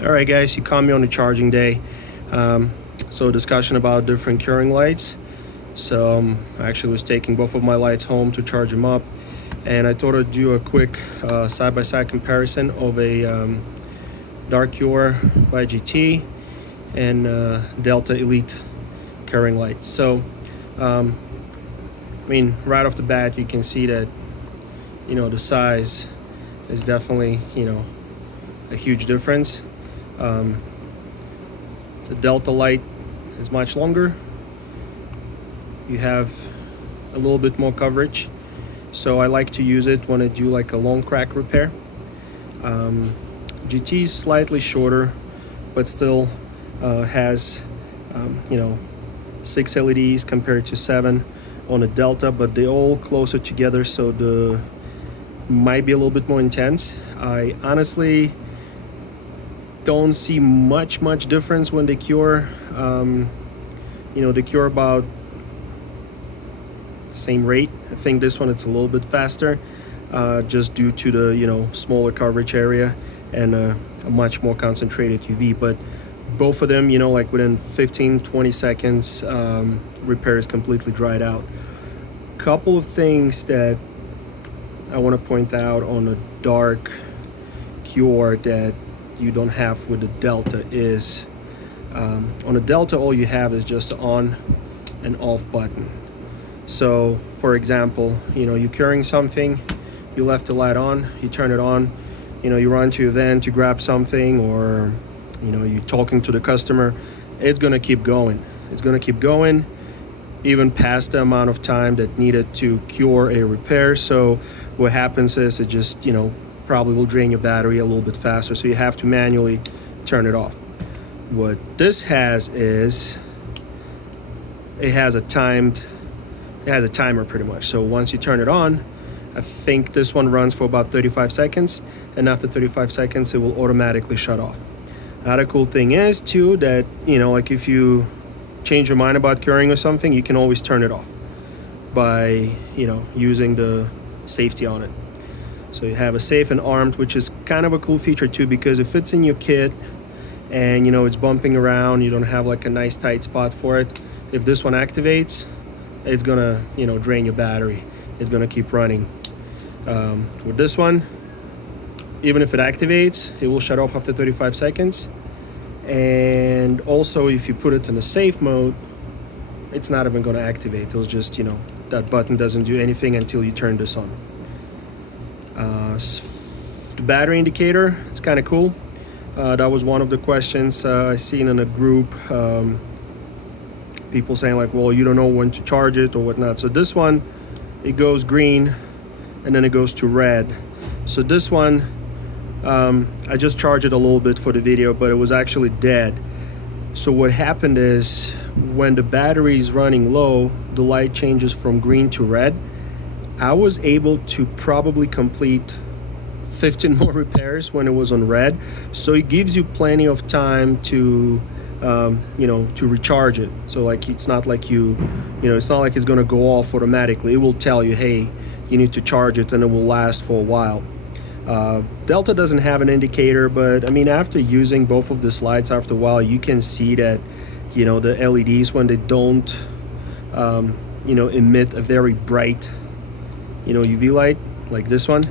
All right, guys, you caught me on the charging day. So discussion about different curing lights. I actually was taking both of my lights home to charge them up, and I thought I'd do a quick side-by-side comparison of a Dark Cure by GT and Delta Elite curing lights. Right off the bat, you can see that the size is definitely a huge difference. The Delta light is much longer. You have a little bit more coverage, so I like to use it when I do like a long crack repair. GT is slightly shorter, but still has 6 LEDs compared to 7 on a Delta, but they're all closer together, so the might be a little bit more intense. I honestly don't see much difference when they cure. They cure about same rate. I think this one it's a little bit faster, just due to the smaller coverage area and a much more concentrated UV. But both of them, like within 15-20 seconds, repair is completely dried out. Couple of things that I want to point out on a Dark Cure that you don't have with the Delta is on a Delta all you have is just an on and off button. So for example, you're curing something, you left the light on, you turn it on, you run to your van to grab something, or you're talking to the customer, it's gonna keep going. It's gonna keep going even past the amount of time that needed to cure a repair. So what happens is it just probably will drain your battery a little bit faster, so you have to manually turn it off. What this has is it has a timer pretty much. So once you turn it on, I think this one runs for about 35 seconds, and after 35 seconds it will automatically shut off. Another cool thing is too that like if you change your mind about curing or something, you can always turn it off by using the safety on it. So you have a safe and armed, which is kind of a cool feature too, because if it's in your kit and it's bumping around, you don't have like a nice tight spot for it, if this one activates, it's gonna drain your battery. It's gonna keep running. With this one, even if it activates, it will shut off after 35 seconds. And also if you put it in a safe mode, it's not even gonna activate. It'll just that button doesn't do anything until you turn this on. The battery indicator, it's kind of cool. That was one of the questions I seen in a group. People saying like, well, you don't know when to charge it or whatnot. So this one, it goes green and then it goes to red. So this one, I just charged it a little bit for the video, but it was actually dead. So what happened is when the battery is running low, the light changes from green to red. I was able to probably complete 15 more repairs when it was on red. So it gives you plenty of time to to recharge it. So like it's not like it's not like it's gonna go off automatically. It will tell you, hey, you need to charge it, and it will last for a while. Delta doesn't have an indicator, but after using both of the lights after a while, you can see that the LEDs, when they don't emit a very bright UV light like this one,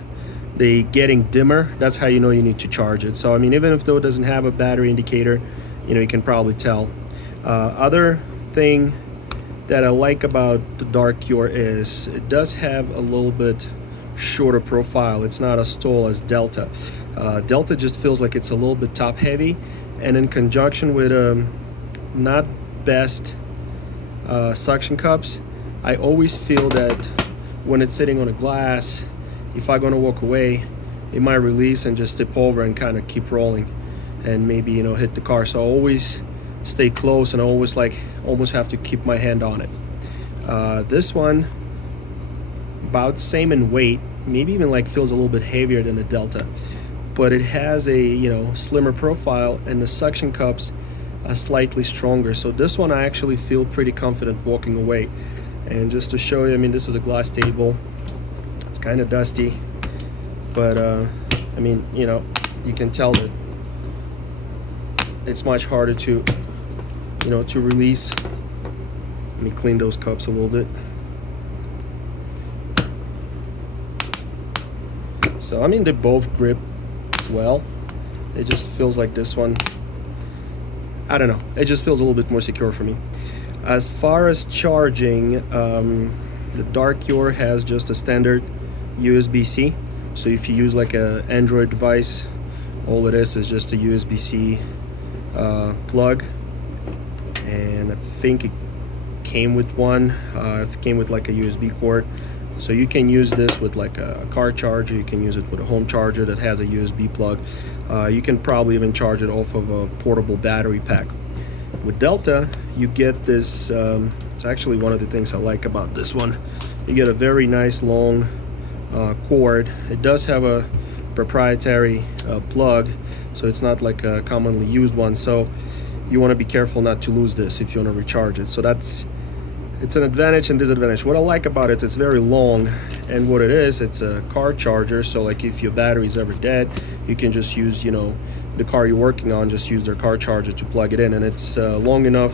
they getting dimmer. That's how you need to charge it. So even if though it doesn't have a battery indicator, you can probably tell. Other thing that I like about the Dark Cure is it does have a little bit shorter profile. It's not as tall as Delta. Delta just feels like it's a little bit top heavy, and in conjunction with not best suction cups, I always feel that when it's sitting on a glass, if I'm gonna walk away, it might release and just tip over and kind of keep rolling and maybe hit the car. So I always stay close, and I always almost have to keep my hand on it. This one about same in weight, maybe even feels a little bit heavier than the Delta, but it has a slimmer profile, and the suction cups are slightly stronger. So this one I actually feel pretty confident walking away. And just to show you, this is a glass table. It's kind of dusty, but you can tell that it's much harder to, you know, to release. Let me clean those cups a little bit. So I mean, they both grip well. It just feels like this one, I don't know, it just feels a little bit more secure for me. As far as charging, the Dark Cure has just a standard USB-C. So if you use like a Android device, all it is just a USB-C plug. And I think it came with one. It came with like a USB cord. So you can use this with like a car charger. You can use it with a home charger that has a USB plug. You can probably even charge it off of a portable battery pack. With Delta, you get this, it's actually one of the things I like about this one. You get a very nice long cord. It does have a proprietary plug, so it's not like a commonly used one. So you want to be careful not to lose this if you want to recharge it. So it's an advantage and disadvantage. What I like about it, it's very long, and what it is, it's a car charger. So like if your battery is ever dead, you can just use, you know, the car you're working on, just use their car charger to plug it in, and it's long enough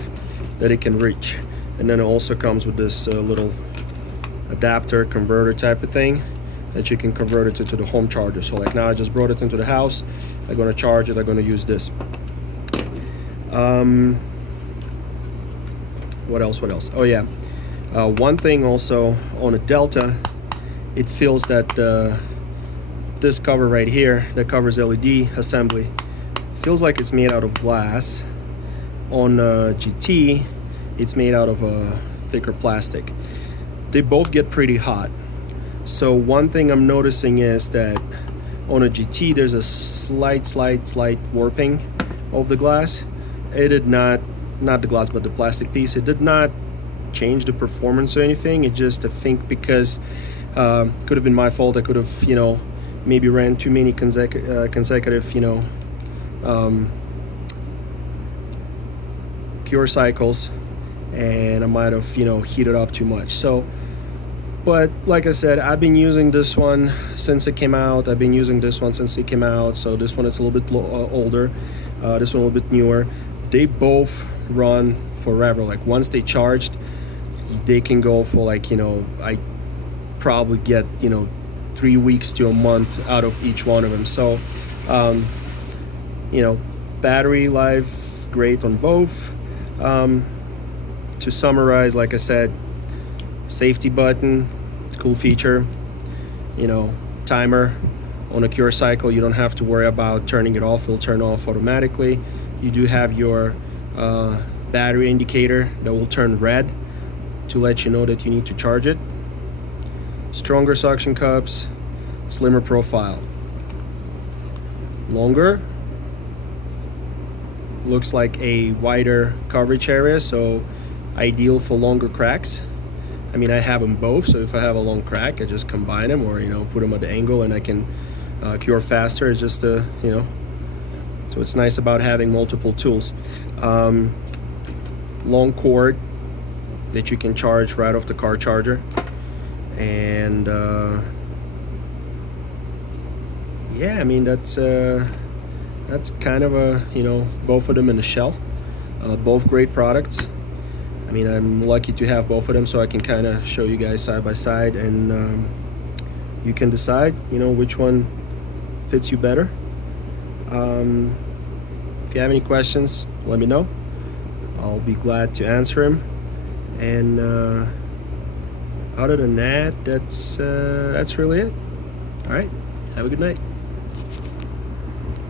that it can reach. And then it also comes with this little adapter converter type of thing that you can convert it to the home charger. So like now I just brought it into the house, I'm gonna charge it, I'm gonna use this. What else? Oh yeah, one thing also on a Delta, it feels that this cover right here that covers LED assembly feels like it's made out of glass. On GT, it's made out of a thicker plastic. They both get pretty hot. So one thing I'm noticing is that on a GT there's a slight warping of the glass. It did not the glass but the plastic piece, it did not change the performance or anything. It just, I think because could have been my fault. I could have, you know, maybe ran too many consecutive, you know, cure cycles, and I might have, you know, heated up too much. So, but like I said, I've been using this one since it came out. So this one is a little bit older, this one a little bit newer. They both run forever. Like once they charged, they can go for like, you know, I probably get, you know, 3 weeks to a month out of each one of them. So you know, battery life great on both. To summarize, like I said, safety button, it's a cool feature. You know, timer on a cure cycle, you don't have to worry about turning it off. It'll turn off automatically. You do have your battery indicator that will turn red to let you know that you need to charge it. Stronger suction cups, slimmer profile. Longer, looks like a wider coverage area, so ideal for longer cracks. I mean, I have them both, so if I have a long crack, I just combine them, or, you know, put them at the angle, and I can cure faster. It's just you know, so it's nice about having multiple tools. Long cord that you can charge right off the car charger, and yeah, I mean, that's kind of a, you know, both of them in the shell. Both great products. I mean, I'm lucky to have both of them, so I can kind of show you guys side by side, and you can decide, you know, which one fits you better. If you have any questions, let me know. I'll be glad to answer them. And other than that, that's really it. All right, have a good night.